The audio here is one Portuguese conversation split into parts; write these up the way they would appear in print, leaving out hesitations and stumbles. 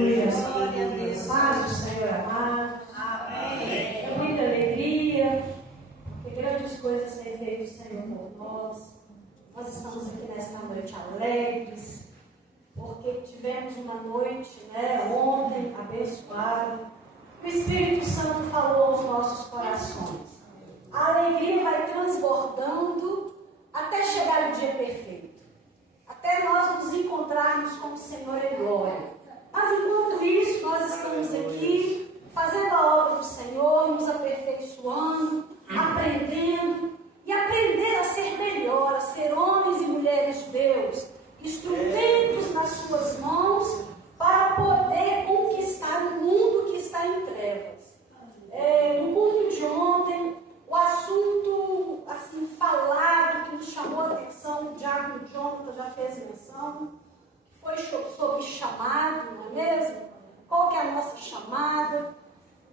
Aleluia. Paz do Senhor amado. Amém. É muita alegria, porque grandes coisas tem feito o Senhor por nós. Nós estamos aqui nesta noite alegres, porque tivemos uma noite, ontem, abençoada. O Espírito Santo falou aos nossos corações. A alegria vai transbordando até chegar o dia perfeito. Até nós nos encontrarmos com o Senhor em glória. Mas enquanto isso, nós estamos aqui fazendo a obra do Senhor, nos aperfeiçoando, aprendendo e aprender a ser melhor, a ser homens e mulheres de Deus, instrumentos nas suas mãos para poder conquistar o mundo que está em trevas. No culto de ontem, o assunto assim falado que nos chamou a atenção, o diácono Jonathan já fez menção, foi sobre chamado, não é mesmo? Qual que é a nossa chamada?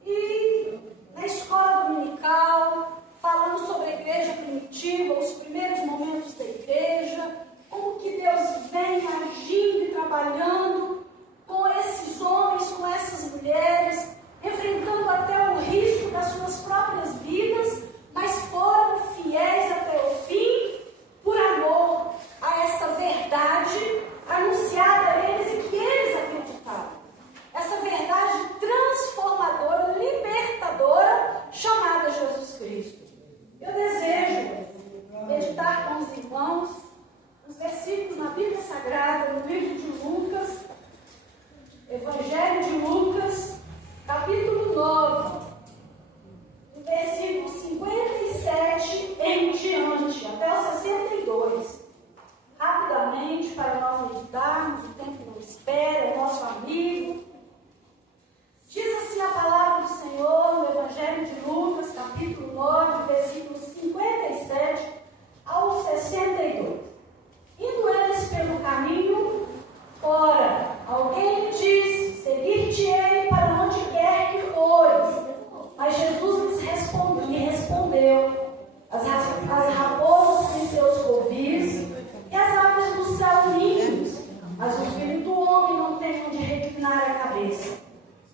E na escola dominical, falando sobre a igreja primitiva, os primeiros momentos da igreja, como que Deus vem agindo e trabalhando com esses homens, com essas mulheres, enfrentando até o risco das suas próprias vidas, mas foram fiéis até o fim, por amor a esta verdade anunciada a eles e que eles acreditaram. Essa verdade transformadora, libertadora, chamada Jesus Cristo. Eu desejo meditar com os irmãos os versículos na Bíblia Sagrada, no livro de Lucas, Evangelho de Lucas, capítulo 9, do versículo 57 em diante, até o 62. Rapidamente, para nós meditarmos, o tempo não espera, é nosso amigo. Diz assim a palavra do Senhor no Evangelho de Lucas, capítulo 9, versículos 57 ao 62. Indo eles pelo caminho, ora, alguém lhe disse: seguir-te-ei para onde quer que fores. Mas Jesus lhe respondeu: as raposas têm seus covis e as aves do céu ninhos, mas o filho do homem não tem onde reclinar a cabeça.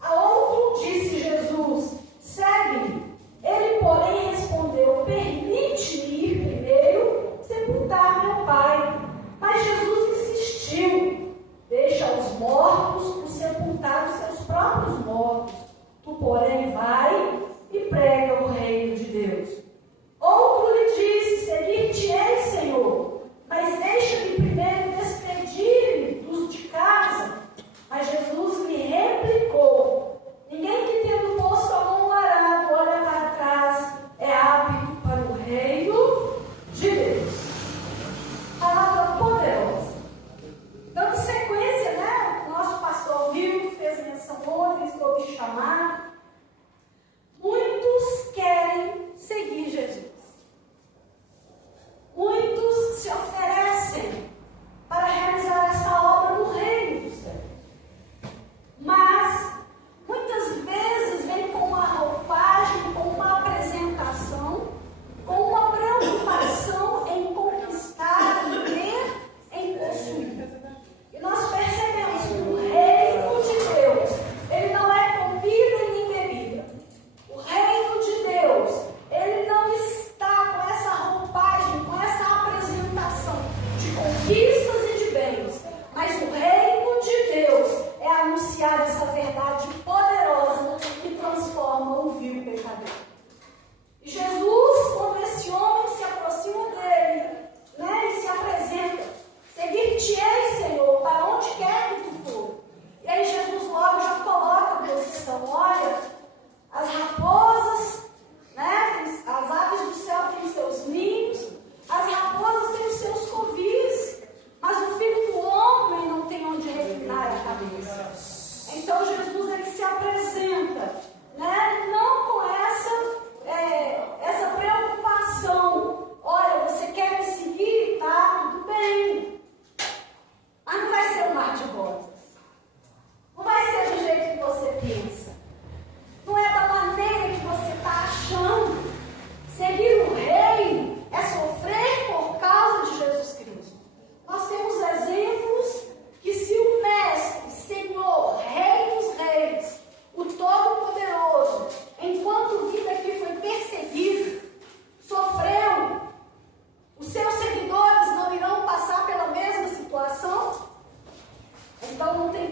A outro disse Jesus: segue-me. Ele, porém, respondeu: permite-me ir primeiro sepultar meu pai. Mas Jesus insistiu: deixa os mortos sepultar os seus próprios mortos. Tu, porém, vai e prega o reino de Deus. Outro lhe disse: seguir-te-ei, Senhor, mas deixa-me primeiro despedir-me dos de casa. Mas Jesus lhe replicou: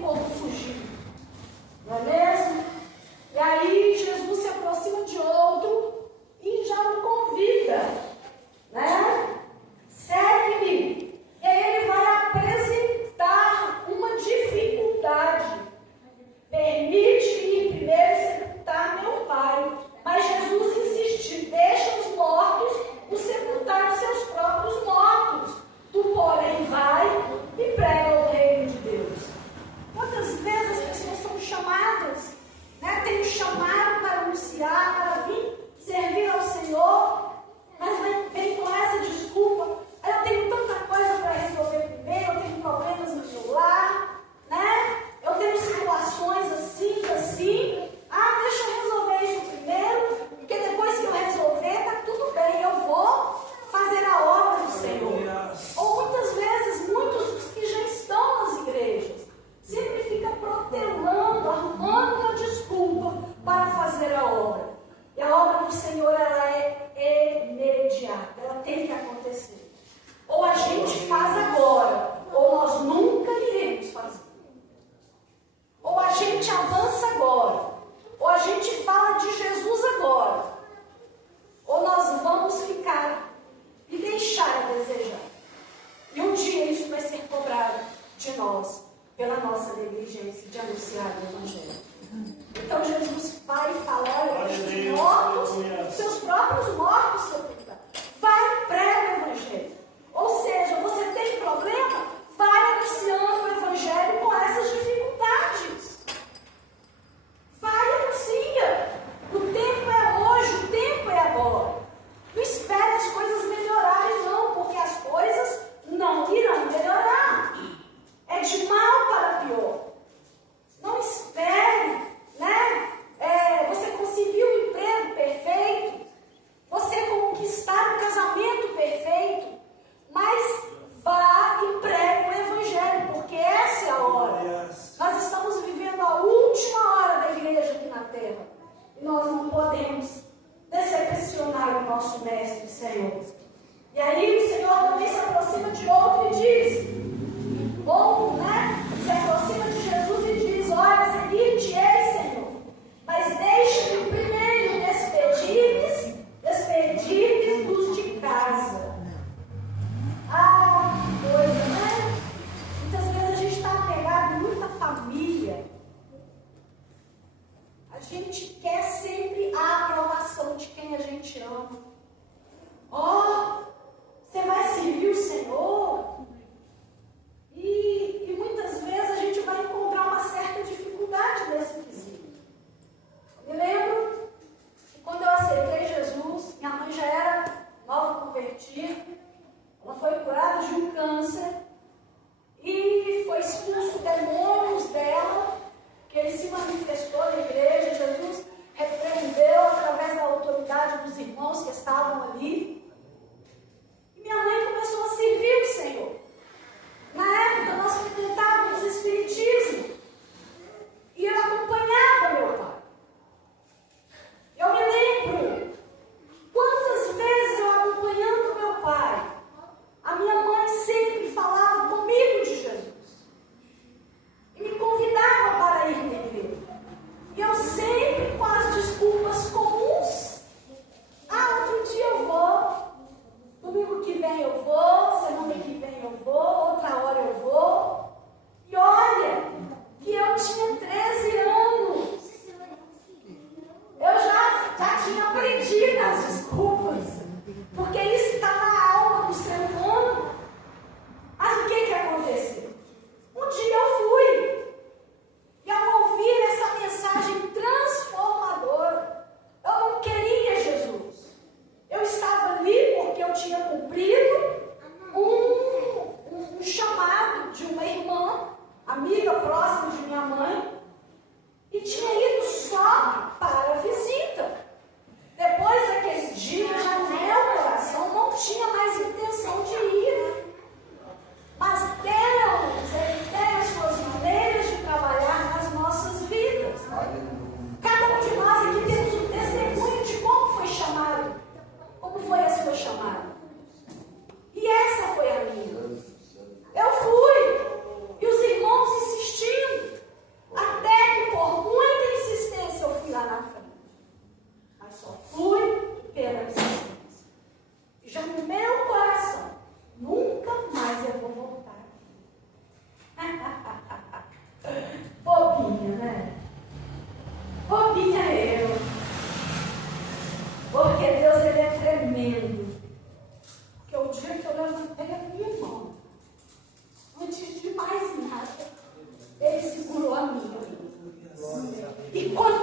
tem como fugir. Não é mesmo? E aí Jesus se aproxima de outro e já o convida, né? Segue-me. E aí ele vai apresentar uma dificuldade. Permite-me primeiro sepultar meu pai. Mas Jesus insistiu: deixa os mortos os sepultar seus próprios mortos. Tu, porém, vai e prega o reino de Deus. Quantas vezes as pessoas são chamadas, né? Tem um chamado para anunciar, para vir servir ao Senhor, mas vem com essa desculpa: eu tenho tanta coisa para resolver primeiro, eu tenho problemas no meu lar, né? Eu tenho situações assim. Deixa eu resolver isso primeiro, porque depois que eu resolver, tá tudo bem, eu vou fazer a obra do Senhor. Ou muitas vezes, muitos dos que já estão nas igrejas, sempre ficam protelando, arrumando uma desculpa para fazer a obra. E a obra do Senhor, ela é imediata, ela tem que acontecer. Ou a gente faz agora, ou nós nunca iremos fazer. Ou a gente avança agora, ou a gente fala de Jesus agora, ou nós vamos ficar e deixar a desejar. E um dia isso vai ser cobrado de nós, pela nossa negligência de anunciar o Evangelho. Então Jesus vai falar aos mortos, seus próprios mortos, sepultar. Vai e prega o Evangelho. Ou seja, você tem problema? Vai anunciando o Evangelho com essas dificuldades. Vai e anuncia. O tempo é hoje, o tempo é agora. Não espere as coisas melhorarem, não, porque as coisas não irão melhorar. É de mal para pior. Não espere, né? Você conseguiu um emprego perfeito, você conquistar um casamento perfeito, mas vá e pregue o Evangelho, porque essa é a hora. Nós estamos vivendo a última hora da igreja aqui na terra. E nós não podemos decepcionar o nosso Mestre Senhor. E aí o Senhor também se aproxima de outro e diz, se aproxima de Jesus e diz: olha, seguir-te-ei, Senhor, mas deixa-me primeiro despedir-me de casa. Que coisa, né? Muitas vezes a gente está apegado em muita família. A gente quer sempre a aprovação de quem a gente ama. Você vai servir o Senhor? E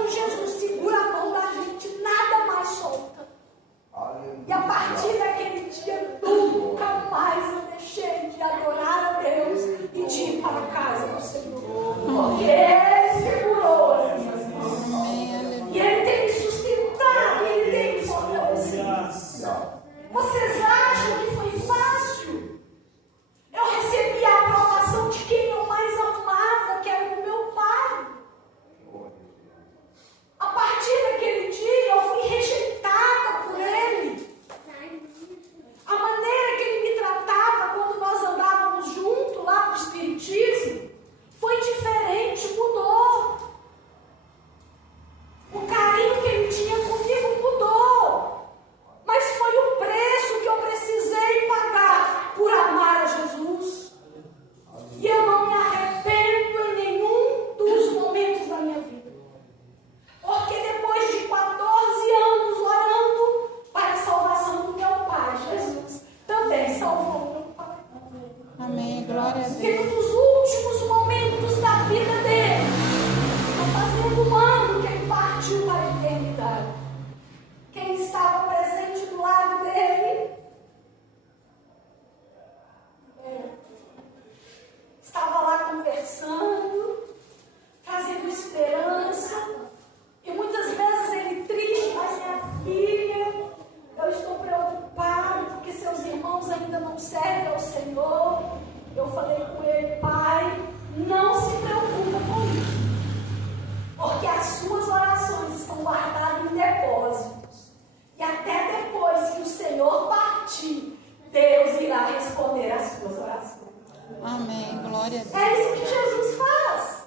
quando Jesus segura a mão da gente, nada mais solta. E a partir daquele dia, nunca mais eu deixei de adorar a Deus e de ir para a casa do Senhor. Porque Ele segurou as minhas mãos. E Ele tem me sustentado, Ele tem me fortalecido. Vocês acham que foi fácil? Eu recebi a aprovação de quem eu mais amava, que era o meu pai. A partir daquele dia, eu fui rejeitada por ele. A maneira que ele me tratava quando nós andávamos juntos lá no Espiritismo foi diferente, mudou. O carinho que ele tinha comigo mudou. Mas foi o preço que eu precisei pagar por amar a Jesus. E eu não me arrependo em nenhum dos momentos da minha vida. Porque depois de 14 anos orando para a salvação do meu pai, Jesus também salvou o meu pai. Amém, glória a Deus. E nos últimos momentos da vida dele, está fazendo um ano que ele partiu para a eternidade. Quem estava presente do lado dele estava lá conversando, trazendo esperança. E muitas vezes ele triste, mas minha filha, eu estou preocupado porque seus irmãos ainda não servem ao Senhor. Eu falei com ele, pai, não se preocupa com isso, porque as suas orações estão guardadas em depósitos. E até depois que o Senhor partir, Deus irá responder às suas orações. Amém, glória a Deus. É isso que Jesus faz.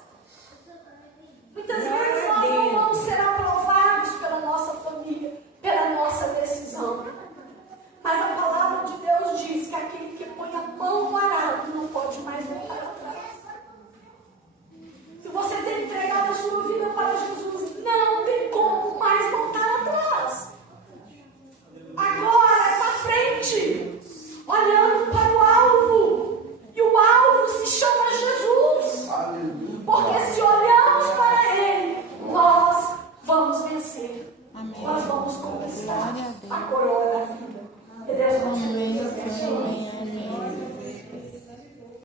Muitas vezes nós não vamos ser aprovados pela nossa família, pela nossa decisão. Mas a palavra de Deus diz que aquele que põe a mão no arado não pode mais voltar atrás. Se você tem entregado a sua vida para Jesus, não tem como mais voltar atrás. Agora é para frente, olhando para o alvo. E o alvo se chama Jesus. Porque se olhamos para Ele, nós vamos vencer. Amém. Nós vamos conquistar Glória a Deus. a coroa da vida. Que Deus nos Amém, abençoe. amém, amém.